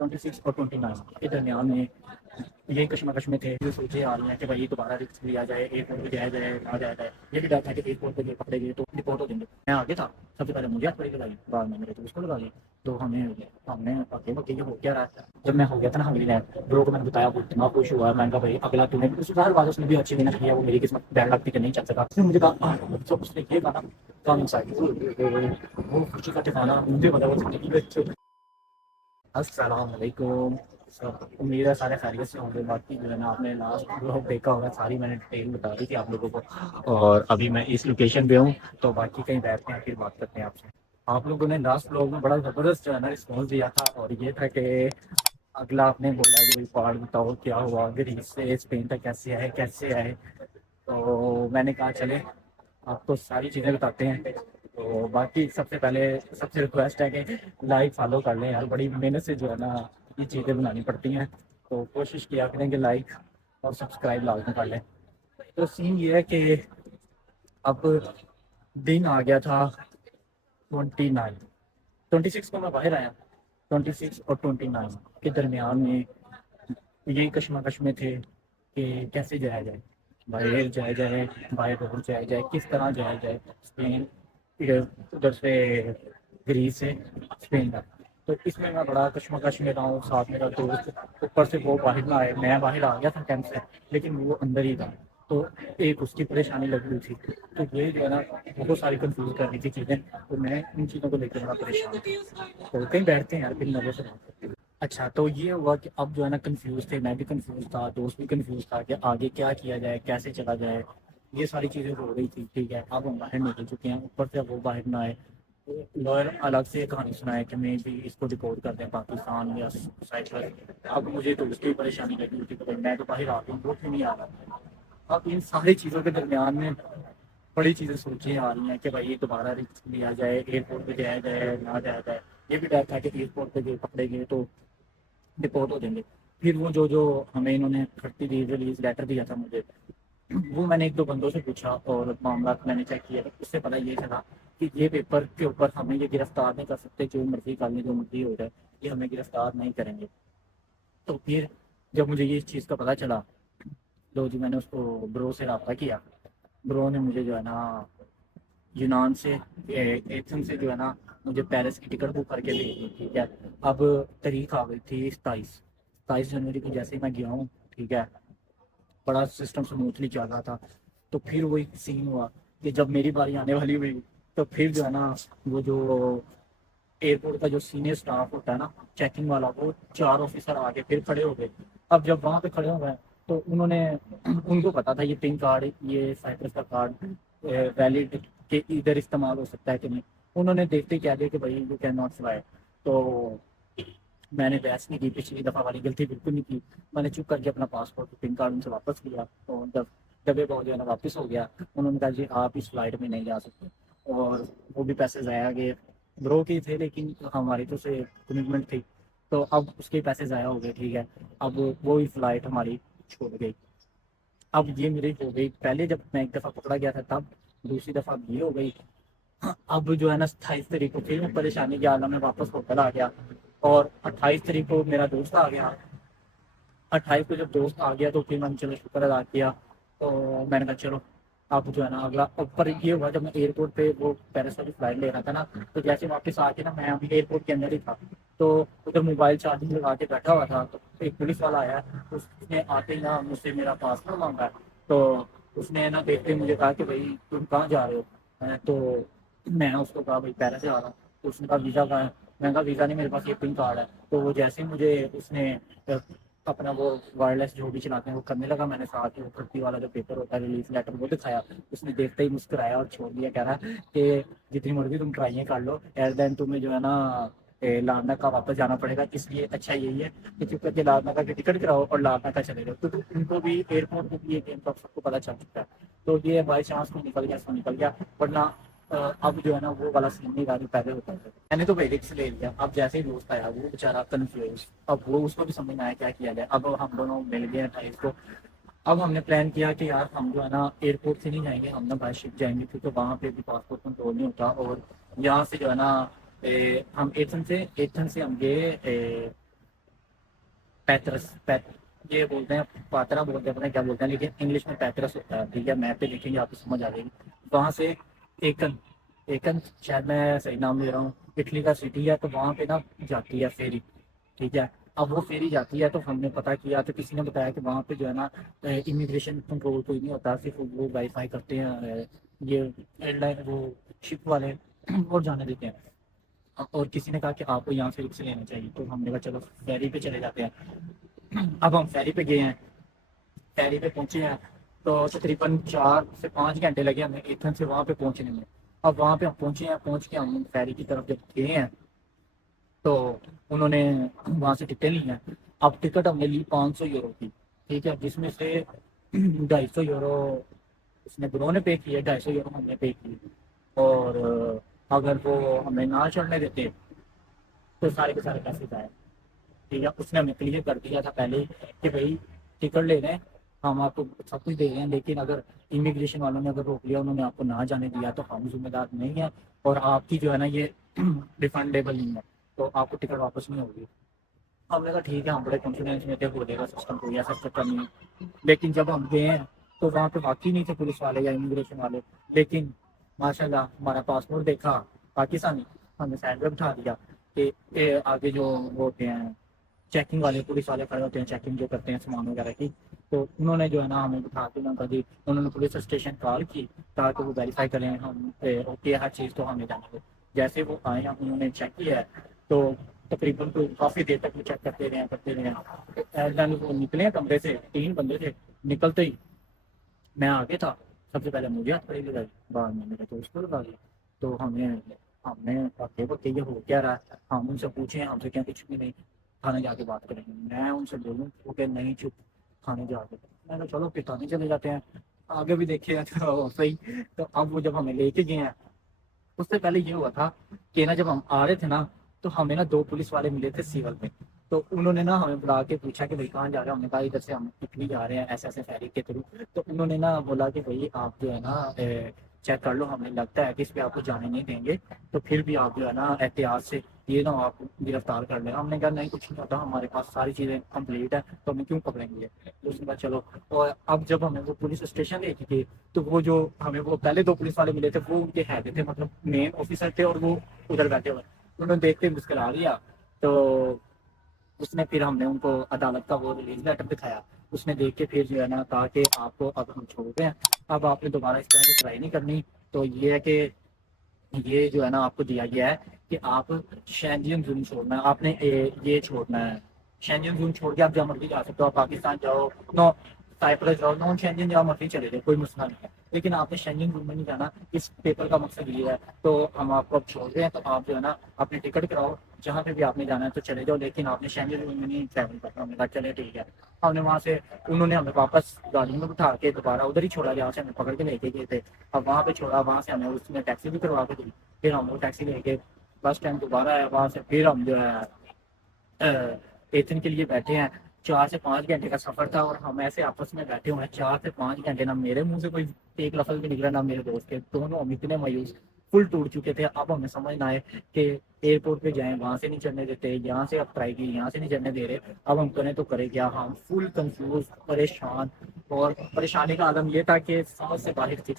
26 اور 29 کے درمیان میں یہی کشمکش میں تھے جو سوچے آ رہی ہیں کہ بھائی دوبارہ رسک لیا جائے، ایئرپورٹ پہ جایا جائے نہ جایا جائے۔ یہ بھی ڈر تھا کہ ایئرپورٹ پہ پکڑے گئے تو رپورٹ ہو دیں گے۔ میں آگے تھا، سب سے پہلے مجھے ہاتھ پڑی لگائی، بعد میں میرے دوست کو لگا لی۔ تو ہم نے آگے بکے یہ ہو کیا رہا تھا۔ جب میں ہو گیا تھا نا حملی لینڈ، برو کو میں نے بتایا، وہ اتنا خوش ہوا۔ میں نے کہا بھائی اگلا تم نے ہر بات اس نے بھی اچھی محنت کی ہے، وہ میری قسمت بیڈ لگتی کہ نہیں چل سکا۔ اس نے مجھے کہا تو اس نے یہ کہا کام وہ خوشی کا ٹھکانا مجھے پتا وہ زندگی میں۔ السلام علیکم، امید ہے سارے خیریت سے ہوں گے۔ باقی جو ہے نا آپ نے لاسٹ بلاگ دیکھا ہوگا، ساری میں نے ڈیٹیل بتا دی تھی آپ لوگوں کو، اور ابھی میں اس لوکیشن پہ ہوں تو باقی کہیں بیٹھتے ہیں پھر بات کرتے ہیں آپ سے۔ آپ لوگوں نے لاسٹ بلاگ میں بڑا زبردست جو ہے نا رسپانس دیا تھا، اور یہ تھا کہ اگلا آپ نے بولا کہ پہاڑ بتاؤ کیا ہوا، گریس سے اسپین تک کیسے آئے۔ تو میں نے کہا چلے آپ کو ساری چیزیں بتاتے ہیں۔ تو باقی سب سے پہلے سب سے ریکویسٹ ہے کہ لائک فالو کر لیں یار، بڑی محنت سے جو ہے نا یہ چیزیں بنانی پڑتی ہیں، تو کوشش کیا کریں کہ لائک اور سبسکرائب لازمی کر لیں۔ تو سین یہ ہے کہ اب دن آ گیا تھا 26 کو میں باہر آیا، 26 اور 29 کے درمیان میں یہی کشمکش میں تھے کہ کیسے جایا جائے، باہر جایا جائے، باہر دور جایا جائے، کس طرح جایا جائے اسپین، ادھر سے گریس سے اسپین تک۔ تو اس میں بڑا کشمکش میں رہا ہوں، ساتھ میرا دوست، اوپر سے وہ باہر نہ آئے، میں باہر آ گیا تھا کیمپ سے لیکن وہ اندر ہی تھا، تو ایک اس کی پریشانی لگ رہی تھی۔ تو یہ جو ہے نا بہت ساری کنفیوز کر رہی تھی چیزیں، تو میں ان چیزوں کو لے کے بڑا پریشان تھا۔ تو کہیں بیٹھتے ہیں یار، پھر نظر سے بات کرتے ہیں۔ اچھا تو یہ ہوا کہ اب جو ہے نا کنفیوز تھے، میں بھی کنفیوز تھا، دوست بھی کنفیوز تھا کہ آگے کیا کیا جائے، کیسے چلا جائے، یہ ساری چیزیں ہو رہی تھی۔ ٹھیک ہے، اب ہم باہر نکل چکے ہیں، اوپر سے وہ باہر نہ آئے، لوئر الگ سے کہانی سنائے کہ میں بھی اس کو ڈپورٹ کر دیں پاکستان یا سائپرس۔ اب مجھے تو اس کی پریشانی لگی ہوئی تھی، میں تو باہر آ گئی، وہ کیوں نہیں آ رہا۔ اب ان ساری چیزوں کے درمیان میں بڑی چیزیں سوچیں آ رہی ہیں کہ بھائی دوبارہ رسک لیا جائے، ایئرپورٹ پہ جایا جائے نہ جایا جائے۔ یہ بھی ڈر تھا کہ ایئرپورٹ پہ پکڑے گئے تو ڈپورٹ ہو جائیں گے۔ پھر وہ جو ہمیں انہوں نے کھڑتی دی ریلیز لیٹر دیا تھا مجھے، وہ میں نے ایک دو بندوں سے پوچھا اور معاملات میں نے چیک کیا، اس سے پتہ یہ چلا کہ یہ پیپر کے اوپر ہمیں یہ گرفتار نہیں کر سکتے، جو مرضی کر لیں جو مرضی ہو جائے، یہ ہمیں گرفتار نہیں کریں گے۔ تو پھر جب مجھے یہ چیز کا پتہ چلا تو جی میں نے اس کو برو سے رابطہ کیا، برو نے مجھے جو ہے نا یونان سے ایتھن سے جو ہے نا مجھے پیرس کی ٹکٹ بک کر کے دے دی۔ ٹھیک ہے، اب تاریخ آ گئی تھی 27 جنوری کو، جیسے ہی میں گیا ہوں ٹھیک ہے، بڑا سسٹم سموتھلی چل رہا تھا۔ تو پھر وہی سین ہوا کہ جب میری باری آنے والی ہوئی تو پھر جو ہے نا وہ جو ایئرپورٹ کا جو سینئر اسٹاف ہوتا ہے نا چیکنگ والا، وہ 4 آفیسر آگے پھر کھڑے ہو گئے۔ اب جب وہاں پہ کھڑے ہو گئے تو انہوں نے، ان کو پتا تھا یہ پنک کارڈ، یہ سائپرس کا کارڈ ویلڈ کہ ادھر استعمال ہو سکتا ہے کہ نہیں۔ انہوں نے دیکھتے کیا دیا کہ بھائی یو کین ناٹ فلائی۔ تو میں نے بحث نہیں کی، پچھلی دفعہ والی غلطی بالکل نہیں کی، میں نے چپ کر کے اپنا پاسپورٹ پن کارڈ ان سے واپس لیا، تو جب ڈبے بہت جو ہے نا واپس ہو گیا، انہوں نے کہا جی آپ اس فلائٹ میں نہیں جا سکتے، اور وہ بھی پیسے ضائع گئے، برو کے تھے لیکن ہماری تو سے کمٹمنٹ تھی، تو اب اس کے پیسے ضائع ہو گئے۔ ٹھیک ہے، اب وہی فلائٹ ہماری چھوڑ گئی۔ اب یہ میری ہو گئی، پہلے جب میں ایک دفعہ پکڑا گیا تھا تب، دوسری دفعہ یہ ہو گئی۔ اب جو ہے نا 27 تاریخ کو پھر میں پریشانی کے عالم میں واپس ہوٹل آ گیا، اور 28 تاریخ کو میرا دوست آ گیا۔ 28 کو جب دوست آ گیا تو پھر میں نے چلو شکر ادا کیا، تو میں نے کہا چلو اب جو ہے نا اگلا اوپر یہ ہوا جب میں ایئرپورٹ پہ وہ پیرس والی فلائٹ لے رہا تھا نا، تو جیسے واپس آ کے نا میں ابھی ایئرپورٹ کے اندر ہی تھا، تو ادھر موبائل چارجنگ لگا کے بیٹھا ہوا تھا، تو ایک پولیس والا آیا، اس نے آتے ہی نا مجھ سے میرا پاسپورٹ مانگا، تو اس نے نا دیکھتے مجھے کہا کہ بھائی تم کہاں جا رہے ہو، تو میں اس کو کہا بھائی پیرس جا رہا ہوں، تو اس نے کہا ویزا کہاں ہے، میں نے کہا ویزا نہیں میرے پاس، یہ پن کارڈ ہے۔ تو وہ جیسے مجھے اس نے اپنا وہ وائرلیس جو بھی چلاتے ہیں وہ کرنے لگا، میں نے ساتھ ہی وہ کھڑکی والا جو پیپر ہوتا ہے ریلیز لیٹر وہ دکھایا، اس نے دیکھتے ہی مسکرایا اور چھوڑ دیا، کہہ رہا کہ جتنی مرضی تم ٹرائیں کر لو، ایٹ دین تمہیں جو ہے نا لارناکا واپس جانا پڑے گا، اس لیے اچھا یہی ہے کہ چپ کر کے لارناکا کی ٹکٹ کراؤ اور لارناکا چلے جاؤ۔ تو ان کو بھی ایئرپورٹ پہ بھی یہ گیم سب کو پتا چل چکا ہے، تو یہ بائی چانس کو نکل گیا سو نکل گیا، ورنہ اب جو ہے نا وہ والا سین نہیں رہا پہلے ہوتا ہے۔ میں نے تو رکس لے لیا، اب جیسے ہی دوست آیا وہ بیچارہ کنفیوز، اب وہ اس کو بھی سمجھ میں آیا کیا کیا جائے۔ اب ہم دونوں مل گئے 28 کو، اب ہم نے پلان کیا کہ یار ہم جو ہے نا ایئرپورٹ سے نہیں جائیں گے، ہم نا بائی شپ جائیں گے، کیونکہ وہاں پہ بھی پاسپورٹ کنٹرول نہیں ہوتا، اور یہاں سے جو ہے نا ہم ایتھن سے ہم گئے پیترس یہ بولتے ہیں، پاترا بولتے ہیں، پتہ نہیں کیا بولتے ہیں، لیکن انگلش میں پیترس ہوتا ہے، ٹھیک ہے، میپ پہ دیکھیں گے آپ کو سمجھ آ جائے گی. وہاں سے ایکن ایکن شاید میں صحیح نام لے رہا ہوں، اٹلی کا سٹی ہے، تو وہاں پہ نا جاتی ہے فیری، ٹھیک ہے. اب وہ فیری جاتی ہے تو ہم نے پتا کیا تو کسی نے بتایا کہ وہاں پہ جو ہے نا امیگریشن کنٹرول کوئی نہیں ہوتا، صرف وہ وائی فائی کرتے ہیں یہ ایئر لائن وہ شپ والے اور جانے دیتے ہیں. اور کسی نے کہا کہ آپ کو یہاں سے رکس لینا چاہیے، تو ہم نے کہا چلو فیری پہ چلے جاتے ہیں. اب ہم فیری پہ گئے ہیں، فیری پہ پہنچے ہیں تو تقریباً 4 سے 5 گھنٹے لگے ہمیں ایتھن سے وہاں پہ پہنچنے میں. اب وہاں پہ ہم پہنچے ہیں، پہنچ کے ہم فیری کی طرف جب گئے ہیں تو انہوں نے وہاں سے ٹکٹیں لی ہیں. اب ٹکٹ ہم نے لی 500 یورو کی، ٹھیک ہے، جس میں سے 250 یورو اس نے گروہ نے پے کیے، 250 یورو ہم نے پے کی. اور اگر وہ ہمیں نہ چڑھنے دیتے تو سارے کے سارے پیسے جائے، ٹھیک ہے. اس نے ہمیں کلیئر کر دیا تھا پہلے کہ بھائی ٹکٹ لے رہے ہیں، ہم آپ کو سب کچھ دے رہے ہیں، لیکن اگر امیگریشن والوں نے اگر روک لیا، انہوں نے آپ کو نہ جانے دیا تو ہم ذمہ دار نہیں ہیں، اور آپ کی جو ہے نا یہ ریفنڈیبل نہیں ہے، تو آپ کو ٹکٹ واپس نہیں ہوگی. ہم نے کہا ٹھیک ہے، ہم بڑے کانفیڈینس میں تھے بولے گا سسٹم کوئی ایسا چکر نہیں ہے. لیکن جب ہم گئے ہیں تو وہاں پہ واقعی نہیں تھے پولیس والے یا امیگریشن والے، لیکن ماشاء اللہ ہمارا پاسپورٹ دیکھا پاکستانی، ہمیں سائڈ پہ بٹھا دیا کہ آگے جو وہ ہوتے ہیں چیکنگ والے پولیس والے کھڑے ہوتے ہیں، چیکنگ جو کرتے ہیں سامان وغیرہ کی، تو انہوں نے جو ہے نا ہمیں بٹھا کے دی. انہوں نے پولیس اسٹیشن کال کی تاکہ وہ ویریفائی کریں ہم اوکے ہر چیز تو ہمیں جانے دو. جیسے وہ آئے ہیں انہوں نے چیک کیا ہے تو تقریباً کافی دیر تک وہ چیک کرتے رہے. وہ نکلے ہیں کمرے سے، 3 بندے تھے، نکلتے ہی میں آگے تھا، سب سے پہلے مجھے ہاتھ پڑی لگائی، بعد میں میرے دوست کو لگا دی. تو ہم نے یہ ہو کیا رہا ہے، ہم ان سے پوچھیں، ہم سے کیا کچھ بھی نہیں، تھانے جا کے بات کریں گے. میں ان سے بولوں وہ کہ نہیں چپ، تھانے جا کے. میں نے چلو پھر تھانے چلے جاتے ہیں، آگے بھی دیکھے تو صحیح. تو اب وہ جب ہمیں لے کے گئے ہیں، اس سے پہلے یہ ہوا تھا کہ نا جب ہم آ رہے تھے نا تو ہمیں نا 2 پولیس والے ملے تھے سیول میں. تو انہوں نے نا ہمیں بلا کے پوچھا کہ بھائی کہاں جا رہے ہیں. ہم نے کہا ادھر سے ہم اٹلی جا رہے ہیں ایسے ایسے فیری کے تھرو. تو انہوں نے نا بولا کہ بھائی آپ جو ہے نا چیک کر لو، ہمیں لگتا ہے کہ اس پہ آپ کو جانے نہیں دیں گے، تو پھر بھی آپ جو ہے نا احتیاط سے یہ نہ آپ گرفتار کر لیں. ہم نے کہا نہیں کچھ نہیں ہوتا، ہمارے پاس ساری چیزیں کمپلیٹ ہیں تو ہمیں کیوں پکڑیں گے. اس نے کہا چلو. اور اب جب ہمیں وہ پولیس اسٹیشن لے کے گئے تو وہ جو ہمیں وہ پہلے 2 پولیس والے ملے تھے وہ ان کے ہیڈ تھے، مطلب مین آفیسر تھے، اور وہ ادھر بیٹھے ہوئے. انہوں نے دیکھتے مسکرا لیا. تو اس نے پھر ہم نے ان کو عدالت کا وہ ریلیز لیٹر دکھایا. اس نے دیکھ کے پھر جو ہے نا کہا کہ آپ کو اب ہم چھوڑ رہے ہیں، اب آپ نے دوبارہ اس طرح کی ٹرائی نہیں کرنی. تو یہ ہے کہ یہ جو ہے نا آپ کو دیا گیا ہے کہ آپ شینجن زون چھوڑنا ہے، آپ نے یہ چھوڑنا ہے شینجن زون چھوڑ کے آپ جہاں مرضی جا سکتے ہو. آپ پاکستان جاؤ، نو سائپرس جاؤ، نان شینجن جہاں مرضی چلے جاؤ، کوئی مسئلہ نہیں ہے، لیکن آپ نے شینجن زون میں نہیں جانا. اس پیپر کا مقصد یہ ہے. تو ہم آپ کو اب چھوڑ رہے ہیں، تو آپ جو ہے نا اپنی ٹکٹ کراؤ، جہاں پہ بھی آپ نے جانا ہے تو چلے جاؤ، لیکن آپ نے شینجن زون میں نہیں ٹریول کرنا. ہم نے کہا چلے ٹھیک ہے. ہم نے وہاں سے انہوں نے ہمیں واپس گاڑی میں بٹھا کے دوبارہ ادھر ہی چھوڑا جہاں سے ہمیں پکڑ کے لے کے گئے تھے. اب وہاں پہ چھوڑا، وہاں سے ہمیں اس نے ٹیکسی بھی کروا کے دی. پھر ہم وہ ٹیکسی لے کے بس اسٹینڈ دوبارہ آیا، وہاں سے پھر ہم جو ہے ایتھن کے لیے بیٹھے ہیں. 4 سے 5 گھنٹے کا سفر تھا اور ہم ایسے آپس میں بیٹھے ہوئے ہیں 4 سے 5 گھنٹے. نہ میرے منہ سے کوئی ایک لفظ بھی نکلا، نہ میرے دوست کے. دونوں ہم اتنے مایوس فل ٹوٹ چکے تھے. اب ہمیں سمجھ نہ آئے کہ ایئرپورٹ پہ جائیں، وہاں سے نہیں چڑھنے دیتے، یہاں سے اب ٹرائی کی، یہاں سے نہیں چڑھنے دے رہے. اب ہم کریں تو کرے کیا. ہم فل کنفیوز، پریشان، اور پریشانی کا عالم یہ تھا کہ سمجھ سے باہر تھی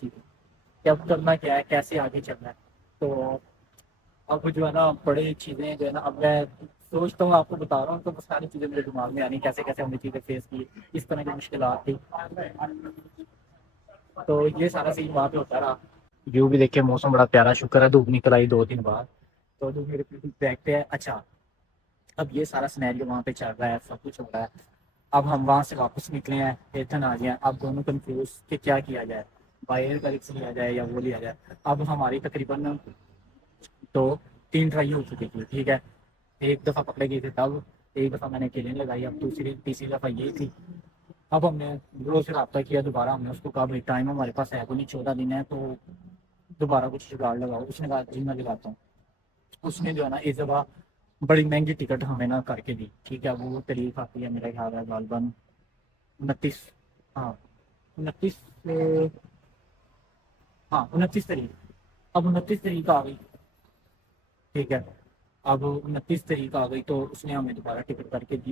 کہ اب کرنا کیا ہے، کیسے آگے چلنا ہے. تو اب جو ہے نا بڑی چیزیں جو ہے نا اب میں سوچتا ہوں، آپ کو بتا رہا ہوں تو ساری چیزیں میرے دماغ میں آنی کیسے کیسے ہم نے چیزیں فیس کی، اس طرح کی مشکلات تھی. تو یہ سارا سین وہاں پہ ہوتا رہا. ویو بھی دیکھے، موسم بڑا پیارا، شکر ہے دھوپ نکل آئی 2 دن بعد. تو جو میرے دیکھتے ہیں اچھا اب یہ سارا سینیریو وہاں پہ چل رہا ہے، سب کچھ ہو رہا ہے. اب ہم وہاں سے واپس نکلے ہیں، ایتھن آ گئے ہیں. اب دونوں کنفیوز کہ کیا کیا جائے، بائی ایئر کا رکس لیا جائے یا وہ لیا جائے. اب ہماری تقریباً تو 3 ٹرائی ہو چکی تھی، ٹھیک ہے. ایک دفعہ پکڑے گئے تھے تب، ایک دفعہ میں نے اکیلے لگائی، اب تیسری دفعہ یہ تھی. اب ہم نے گروہ سے رابطہ کیا دوبارہ. ہم نے اس کو کہا بھائی ٹائم ہمارے پاس ہے کوئی 14 دن ہے، تو دوبارہ کچھ جگاڑ لگاؤ. اس نے کہا جی میں لگاتا ہوں. اس نے جو ہے نا اس دفعہ بڑی مہنگی ٹکٹ ہمیں نہ کر کے دی، ٹھیک ہے. وہ تاریخ آتی ہے میرا خیال ہے غالباً 29، ہاں 29 ہاں 29 تاریخ. اب 29 تاریخ آ گئی، ٹھیک ہے. اب 29 تاریخ آ گئی تو اس نے ہمیں دوبارہ ٹکٹ کر کے دی.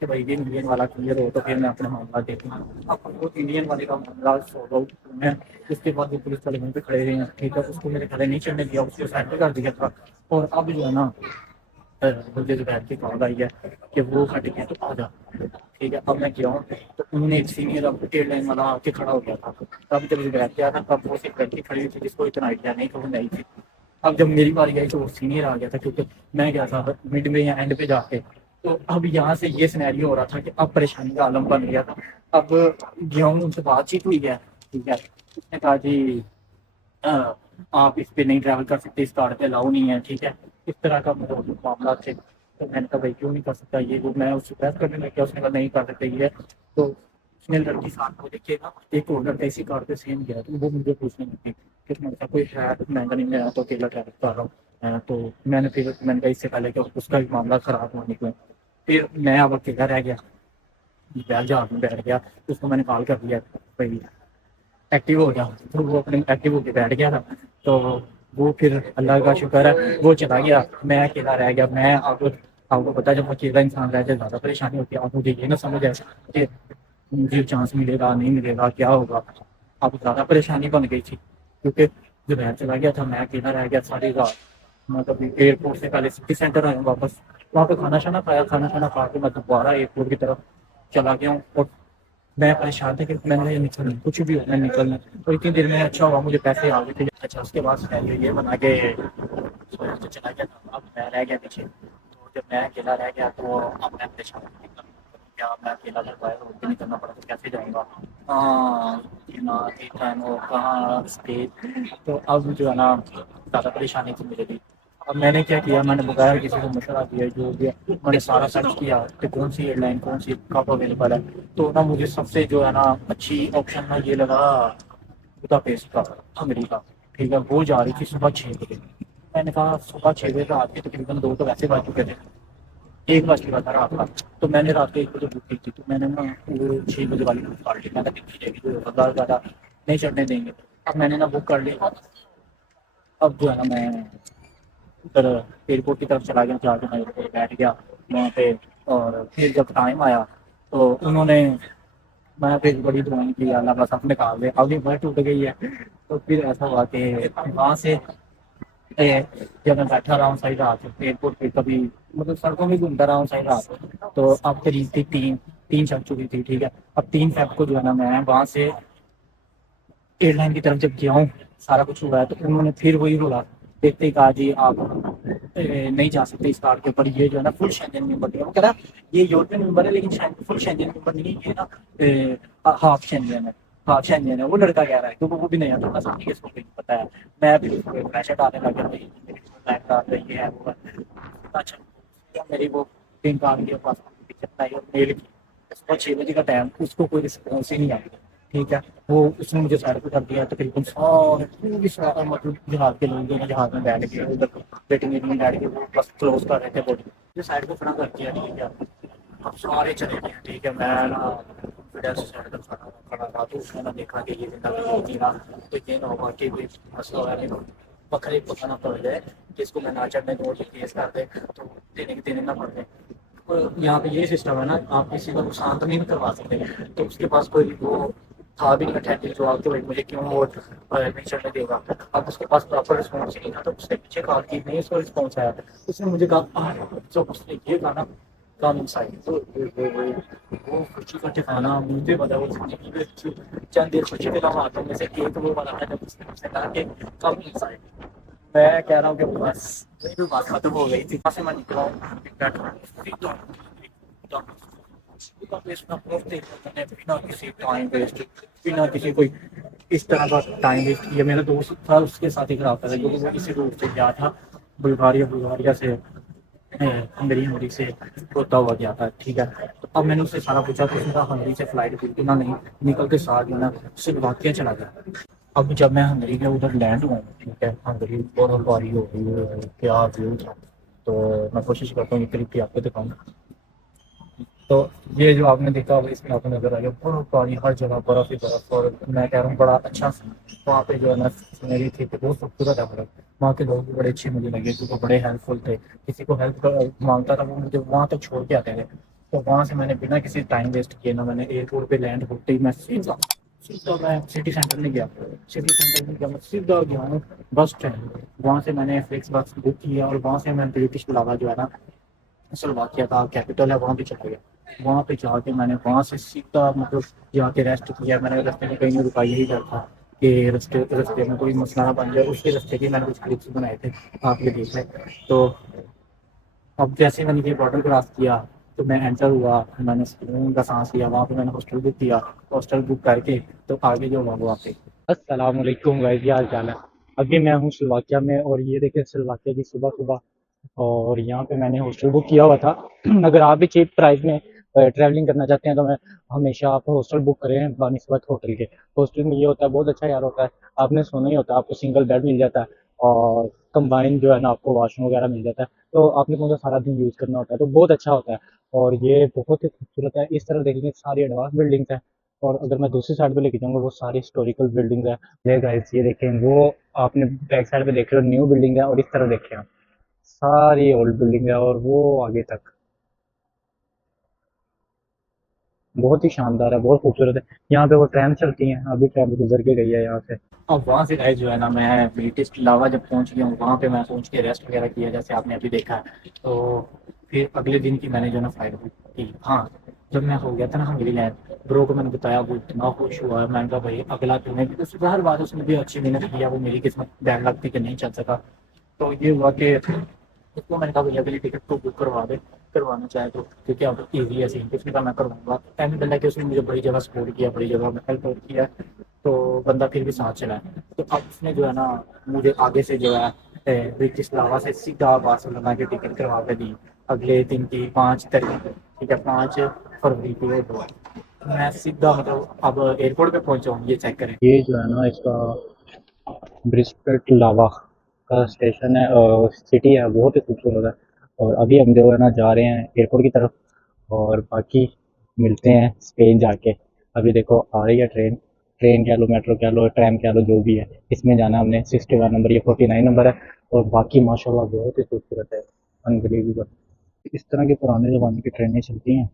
کہ بھائی یہ انڈین والا کلیئر ہو تو پھر میں اپنا معاملہ دیکھوں گا. اب وہ انڈین والے کا معاملہ سولو آؤٹ میں اس کے بعد وہ پولیس والے وہیں پہ کھڑے ہوئے ہیں. ٹھیک ہے, اس کو میرے گھر نہیں چڑھنے دیا, اس کو سائڈ پہ کر دیا تھا. اور اب جو ہے نا مجھے جو بیٹھ کے کال آئی ہے کہ وہ ہٹ گیا تو آ جا. ٹھیک ہے, اب میں کیا ہوں تو انہوں نے ایک سینئر اب ایئر لائن والا آ کے کھڑا ہو گیا تھا. تب جب مجھے بیٹھ گیا تھا تب وہ صرف لڑکی کھڑی ہوئی تھی جس کو اتنا آئیڈیا نہیں تو وہ نہیں تھی. اب جب میری باری آئی تو وہ سینئر آ گیا تھا کیونکہ میں گیا تھا مڈ میں یا اینڈ پہ جا کے. تو اب یہاں سے یہ سینیریو ہو رہا تھا کہ اب پریشانی کا عالم بن گیا تھا. اب گیہوں ان سے بات چیت ہوئی ہے. ٹھیک ہے, اس نے کہا جی آپ اس پہ نہیں ٹریول کر سکتے, اس کارڈ پہ الاؤ نہیں ہے. ٹھیک ہے, اس طرح کا معاملات تھے. تو میں نے کہا بھائی کیوں نہیں کر سکتا یہ وہ, میں اس سے بحث کرنے لگ گیا. اس نے کہا نہیں کر سکتے یہ. تو اس نے لڑکی ساتھ کو دیکھے نا ایک اور لڑکا اسی کارڈ پہ سیم گیا تو وہ مجھے پوچھنے لگی کہ تمہارے ساتھ کوئی ہے. میں نہیں, میں تو اکیلا ٹریول کر رہا ہوں. تو میں نے کہا اس سے پہلے کہ اس کا بھی معاملہ خراب ہونے کو, پھر میں اب اکیلا رہ گیا. جہاز میں بیٹھ گیا, اس کو میں نے کال کر دیا بھائی ایکٹیو ہو گیا. تو وہ اپنے ایکٹیو ہو کے بیٹھ گیا تھا. تو وہ پھر اللہ کا شکر ہے وہ چلا گیا, میں اکیلا رہ گیا. میں اب آپ کو پتا جب اکیلا انسان رہ جائے زیادہ پریشانی ہوتی ہے. اب مجھے یہ نہ سمجھ آئے کہ مجھے چانس ملے گا نہیں ملے گا کیا ہوگا. اب زیادہ پریشانی بن گئی تھی کیونکہ جو میں چلا گیا تھا میں اکیلا رہ گیا ساری رات. مطلب ایئرپورٹ سے پہلے سٹی سینٹر آیا واپس, وہاں پہ کھانا شانا کھایا. کھانا شانا کھا کے میں دوبارہ ایئرپورٹ کی طرف چلا گیا ہوں. اور میں پریشان تھا کہ میں نے نکلنا کچھ بھی ہو میں نکلنا. اور اتنی دیر میں اچھا ہوا مجھے پیسے آ گئے تھے. اچھا اس کے بعد یہ بنا کے چلا گیا تھا. اب میں رہ گیا پیچھے. تو جب میں اکیلا رہ گیا تو اب میں پریشان کیا میں اکیلا گھر باہر روڈ پہ نکلنا پڑا تو کیسے جاؤں گا. کہاں تو اب جو ہے نا زیادہ پریشانی تھی مجھے بھی. اب میں نے کیا کیا, میں نے بغیر کسی کو مشورہ دیا جو بھی میں نے سارا سرچ کیا کہ کون سی ایئر لائن کون سی کب اویلیبل ہے. تو نا مجھے سب سے جو ہے نا اچھی آپشن نا یہ لگا بوداپیسٹ کا, امریکہ. ٹھیک ہے, وہ جا رہی تھی صبح 6 بجے. میں نے کہا صبح 6 بجے رات کے تقریباً 2 تو ویسے بج چکے تھے, 1 بج چکا تھا رات کا. تو میں نے رات کے 1 بجے بک کی تھی. تو میں نے نا وہ 6 بجے والی بک کر لی. میں نے دیکھی جائے گی تو زیادہ نہیں چڑھنے دیں گے. اب میں نے نا بک کر لی. اب جو ہے نا میں ادھر ایئرپورٹ کی طرف چلا گیا. جا کے میں بیٹھ گیا وہاں پہ. اور پھر جب ٹائم آیا تو انہوں نے میں پھر بڑی دعائیں کی اللہ بس اپنے کام لے. ابھی بس ٹوٹ گئی ہے. تو پھر ایسا ہوا کہ وہاں سے جب میں بیٹھا رہا ہوں صحیح رات ایئرپورٹ پہ کبھی مطلب سڑکوں میں گھومتا رہا ہوں صحیح رات. تو اب قریب تھی تین چل چکی تھی. ٹھیک ہے, اب 3 فیب کو جو ہے نا میں وہاں سے ایئر لائن کی طرف جب گیا ہوں سارا کچھ ہوا ہے. تو انہوں نے پھر وہی بولا دیکھتے ہی کہا جی آپ نہیں جا سکتے اس کارڈ کے اوپر. یہ جو ہے نا فل شینجن ممبر ہے. وہ کہہ رہا یہ یورپین ممبر ہے لیکن فل شینجن ممبر نہیں ہے نا, ہاف شینجن ہے. ہاف شینجن ہے وہ لڑکا کہہ رہا ہے کیونکہ وہ بھی نہیں آتا سمجھ کے اس کو پتا ہے. میں بھی پریشر ڈالنے لگا رہی ہے وہ. اچھا میری وہ پن کارڈ کے پاس میل کی 6 بجے کا ٹائم, اس کو کوئی رسپانس ہی نہیں آیا. ٹھیک ہے, وہ اس نے مجھے سائڈ پہ کر دیا. تقریباً سارے مطلب جہاز کے لوگ جو جہاز میں بیٹھ گئے ادھر ویٹنگ میں بیٹھ کے بس کلوز کر رہے تھے بوڈی. مجھے سائڈ پہ کھڑا کر دیا. ٹھیک ہے, اب سارے چلے گئے. ٹھیک ہے, میں نا کھڑا تھا تو اس نے دیکھا کہ یہ تو یہ نہ ہوگا کہ مسئلہ ہو رہا بکرے پکانا پڑ جائے جس کو میں نہ چڑھنے دو کیس کر دے تو دینے نہ پڑ جائے. یہاں پہ یہ سسٹم ہے نا, آپ کسی کو نقصان تو نہیں کروا سکتے. تو اس کے پاس کوئی وہ تھا بھی نہیں جو آپ کے بھائی مجھے کیوں ووٹ نہیں چڑھنے دے گا. اب اس کے پاس پراپر رسپانس نہیں تھا. تو اس نے پیچھے کال کی نہیں, اس کو رسپانس آیا. اس نے مجھے کہا اس نے یہ کہا نا کام انسائڈ وہ خوشی کا ٹھکانا مجھے بتا. چند دیر خوشی کے لمحات میں سے ایک وہ والا تھا جب اس نے مجھ سے کہا کہ کم انسائڈ. میں کہہ رہا ہوں کہ بس بات ختم ہو گئی تھی. میں نکلا بنا کسی ٹائم ویسٹ بنا کسی کوئی اس طرح کا ٹائم ویسٹ کیا. میرا دوست تھا اس کے ساتھ ہی خراب تھا کیونکہ وہ کسی روٹ سے گیا تھا بلغاریہ سے ہنگری سے ہوتا ہوا گیا تھا. ٹھیک ہے, تو اب میں نے اس سے سارا پوچھا تو اس کا ہنگری سے فلائٹ بالکل نہیں نکل کے ساتھ جو نا سلوواکیہ چلا گیا. اب جب میں ہنگری کے ادھر لینڈ ہوا ہوں, ٹھیک ہے, ہنگری بہت باری ہو گئی ہے کیا ویو تھا. تو میں کوشش کرتا ہوں یہ کلپ بھی آپ کو دکھاؤں. تو یہ جو آپ نے دیکھا ہوگا اس میں آپ کو نظر آئے گا بہت پانی ہر جگہ برف ہی برف. اور میں کہہ رہا ہوں بڑا اچھا وہاں پہ جو ہے نا سینری تھی تو بہت خوبصورت ہے. وہاں کے لوگ بھی بڑے اچھے مجھے لگے کیونکہ بڑے ہیلپ فل تھے. کسی کو ہیلپ مانگتا تھا وہ مجھے وہاں تک چھوڑ کے آتے تھے. تو وہاں سے میں نے بنا کسی ٹائم ویسٹ کیے نا، میں نے ایئرپورٹ پہ لینڈ ہوتے ہی میں سیدھا سیدھا میں سٹی سینٹر میں گیا، سٹی سینٹر میں گیا، میں سیدھا گیا ہوں بس اسٹینڈ، وہاں سے میں نے فلکس بس بک کیا اور وہاں سے میں برٹش علاوہ جو ہے نا سلواکیہ کا کیپٹل ہے وہاں پہ چلا گیا۔ وہاں پہ جا کے میں نے وہاں سے سیدھا مطلب جا کے ریسٹ کیا، میں نے رستے میں کہیں نہیں رکا، یہی ڈر تھا کہ رستے میں کوئی مسئلہ نہ بن جائے، اس کے رستے کی میں نے کچھ کلپس بنائے تھے آپ کے دیکھ لیں۔ تو اب جیسے میں نے یہ بارڈر کراس کیا تو میں انٹر ہوا، میں نے سکون کا سانس لیا، وہاں پہ میں نے ہاسٹل بک کیا، ہاسٹل بک کر کے تو آگے جو ہوا وہ آپ سے۔ السلام علیکم گائز، کیا حال چال ہے؟ ابھی میں ہوں سلواکیہ میں، اور یہ دیکھیں سلواکیہ کی صبح صبح، اور یہاں پہ میں نے ہاسٹل بک کیا ہوا تھا۔ اگر آپ بھی چیپ پرائز میں ٹریولنگ کرنا چاہتے ہیں تو میں ہمیشہ آپ ہاسٹل بک کریں بانسبت ہوٹل کے۔ ہاسٹل میں یہ ہوتا ہے بہت اچھا یار ہوتا ہے، آپ نے سونا ہی ہوتا ہے، آپ کو سنگل بیڈ مل جاتا ہے اور کمبائن جو ہے نا آپ کو واش روم وغیرہ مل جاتا ہے، تو آپ نے کون سا سارا دن یوز کرنا ہوتا ہے، تو بہت اچھا ہوتا ہے۔ اور یہ بہت ہی خوبصورت ہے، اس طرح دیکھیں گے ساری ایڈوانس بلڈنگس ہیں، اور اگر میں دوسری سائڈ پہ لے کے جاؤں گا وہ ساری ہسٹوریکل بلڈنگس ہیں۔ یہ گائز یہ دیکھیں، وہ آپ نے بیک سائڈ پہ دیکھ رہے ہو نیو بلڈنگ ہے، اور اس طرح دیکھیں آپ ساری اولڈ بلڈنگ ہے، اور وہ آگے تک بہت ہی شاندار ہے، بہت خوبصورت ہے۔ یہاں پہ وہ ٹرین چلتی ہیں، ابھی ٹرین گزر کے گئی ہے یہاں سے۔ اب وہاں سے گائز جو ہے نا میں برٹش علاوہ جب پہنچ گیا ہوں وہاں پہ میں پہنچ کے ریسٹ وغیرہ کیا جیسے آپ نے ابھی دیکھا ہے، تو پھر اگلے دن کی میں نے جو ہے نا فلائٹ بک کی۔ ہاں جب میں ہو گیا تھا نا میری لینڈ، برو کو میں نے بتایا، وہ اتنا خوش ہوا ہے، میں نے کہا بھائی اگلا دن ہے، ہر بات اس نے بھی اچھی محنت کیا، وہ میری قسمت بیڈ لک تھی کہ نہیں چل سکا۔ تو یہ ہوا کہ اس کو میں نے کہا بھائی اگلی ٹکٹ کو بک کروا دے، کروانا چاہے تو، کیونکہ اب ایزی ہے سین، اس نے کہا میں کرواؤں گا۔ ٹائم ڈلا کہ اس نے مجھے بڑی جگہ سپورٹ کیا، بڑی جگہ میں ہیلپ کیا، تو بندہ پھر بھی ساتھ چلا ہے۔ تو اب اس نے جو ہے نا مجھے آگے سے جو ہے برٹش علاوہ سے سیدھا بارسلونا کی ٹکٹ کروا کے دی اگلے دن کی 5 تاریخ، ٹھیک ہے 5 فروری کو ہوا۔ میں سیدھا مطلب اب ایئرپورٹ پہ پہنچا ہوں، یہ چیک کریں، یہ جو ہے نا اس کا برسپیٹ لاوا کا اسٹیشن ہے، سٹی ہے، بہت ہی خوبصورت ہے۔ اور ابھی ہم جو ہے نا جا رہے ہیں ایئرپورٹ کی طرف، اور باقی ملتے ہیں اسپین جا کے۔ ابھی دیکھو آ رہی ہے ٹرین، ٹرین کہہ لو، میٹرو کہہ لو، ٹریم کہہ لو، جو بھی ہے، اس میں جانا ہم نے 61 نمبر، یہ 49 نمبر ہے، اور باقی ماشاء اللہ بہت ہی خوبصورت ہے، انبلیویبل۔ اس طرح کے پرانے زمانے کی ٹرینیں چلتی ہیں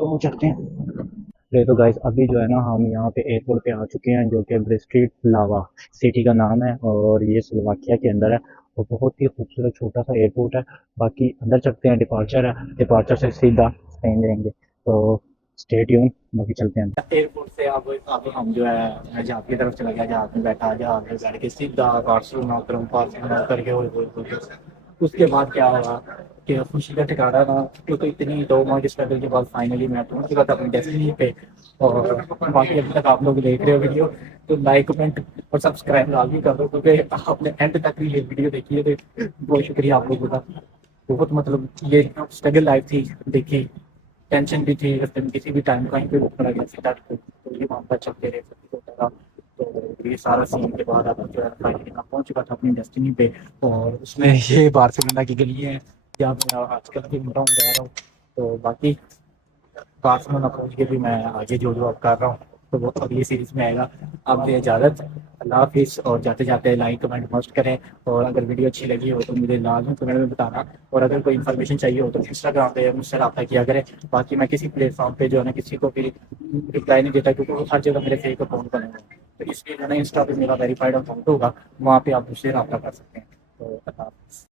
تو وہ چلتے ہیں۔ تو گائز ابھی جو ہے نا ہم یہاں پہ ایئرپورٹ پہ آ چکے ہیں، جو کہ برسٹریٹ لاوا سٹی کا نام ہے، اور یہ سلواکیہ کے اندر ہے، اور بہت ہی خوبصورت چھوٹا سا ایئرپورٹ ہے۔ باقی اندر چلتے ہیں، ڈپارچر ہے، ڈپارچر سے سیدھا اسپین جائیں گے، تو اسٹے ٹیون، باقی چلتے ہیں۔ ایئرپورٹ سے اب ہم جو ہے میں جہاز کی طرف چلا گیا، جہاز میں بیٹھا، جہاز میں بیٹھ کے سیدھا بارسلونا اترا، بارسلونا اتر کے اس کے بعد کیا ہوا کہ خوشی کا ٹھکانا تھا، کیونکہ اتنی 2 ماہ کی اسٹرگل کے بعد فائنلی میں پہنچ چکا تھا اپنی ڈیسٹینی پہ۔ اور باقی ابھی تک آپ لوگ دیکھ رہے ہو ویڈیو، تو لائک کمنٹ اور سبسکرائب لازمی کر دو، کیونکہ آپ نے اینڈ تک یہ ویڈیو دیکھی ہے، تو بہت شکریہ آپ لوگوں کا۔ بہت مطلب یہ اسٹرگل لائف تھی، دیکھی ٹینشن بھی تھی، رستے میں کسی بھی ٹائم کہیں پہ روک پڑا گیا سیدھا، تو یہ معاملہ چلتے رہے سب ہوتا رہا۔ تو یہ سارا سین کے بعد اب جو ہے فائنلی میں پہنچ چکا تھا اپنی ڈیسٹینی پہ، اور اس میں یہ بارسلونا کی گلی ہے جہاں میں آج کل بھی رہ رہا ہوں۔ تو باقی بارسلونا پہنچ کے بھی میں آگے جو اب کر رہا ہوں تو وہ اگلی سیریز میں آئے گا۔ اب مجھے اجازت، اللہ حافظ، اور جاتے جاتے لائک کمنٹ مسٹ کریں، اور اگر ویڈیو اچھی لگی ہو تو مجھے لازمی کمنٹ میں بتانا، اور اگر کوئی انفارمیشن چاہیے ہو تو انسٹاگرام پہ مجھ سے رابطہ کیا کریں۔ باقی میں کسی پلیٹ فارم پہ جو ہے نا کسی کو بھی رپلائی نہیں دیتا، کیونکہ وہ ہر جگہ میرے فیک اکاؤنٹ بنے ہوئے ہیں، تو اس لیے جو ہے نا انسٹا پہ میرا ویریفائڈ اکاؤنٹ ہوگا، وہاں پہ آپ مجھ سے رابطہ کر سکتے ہیں۔ تو اللہ حافظ۔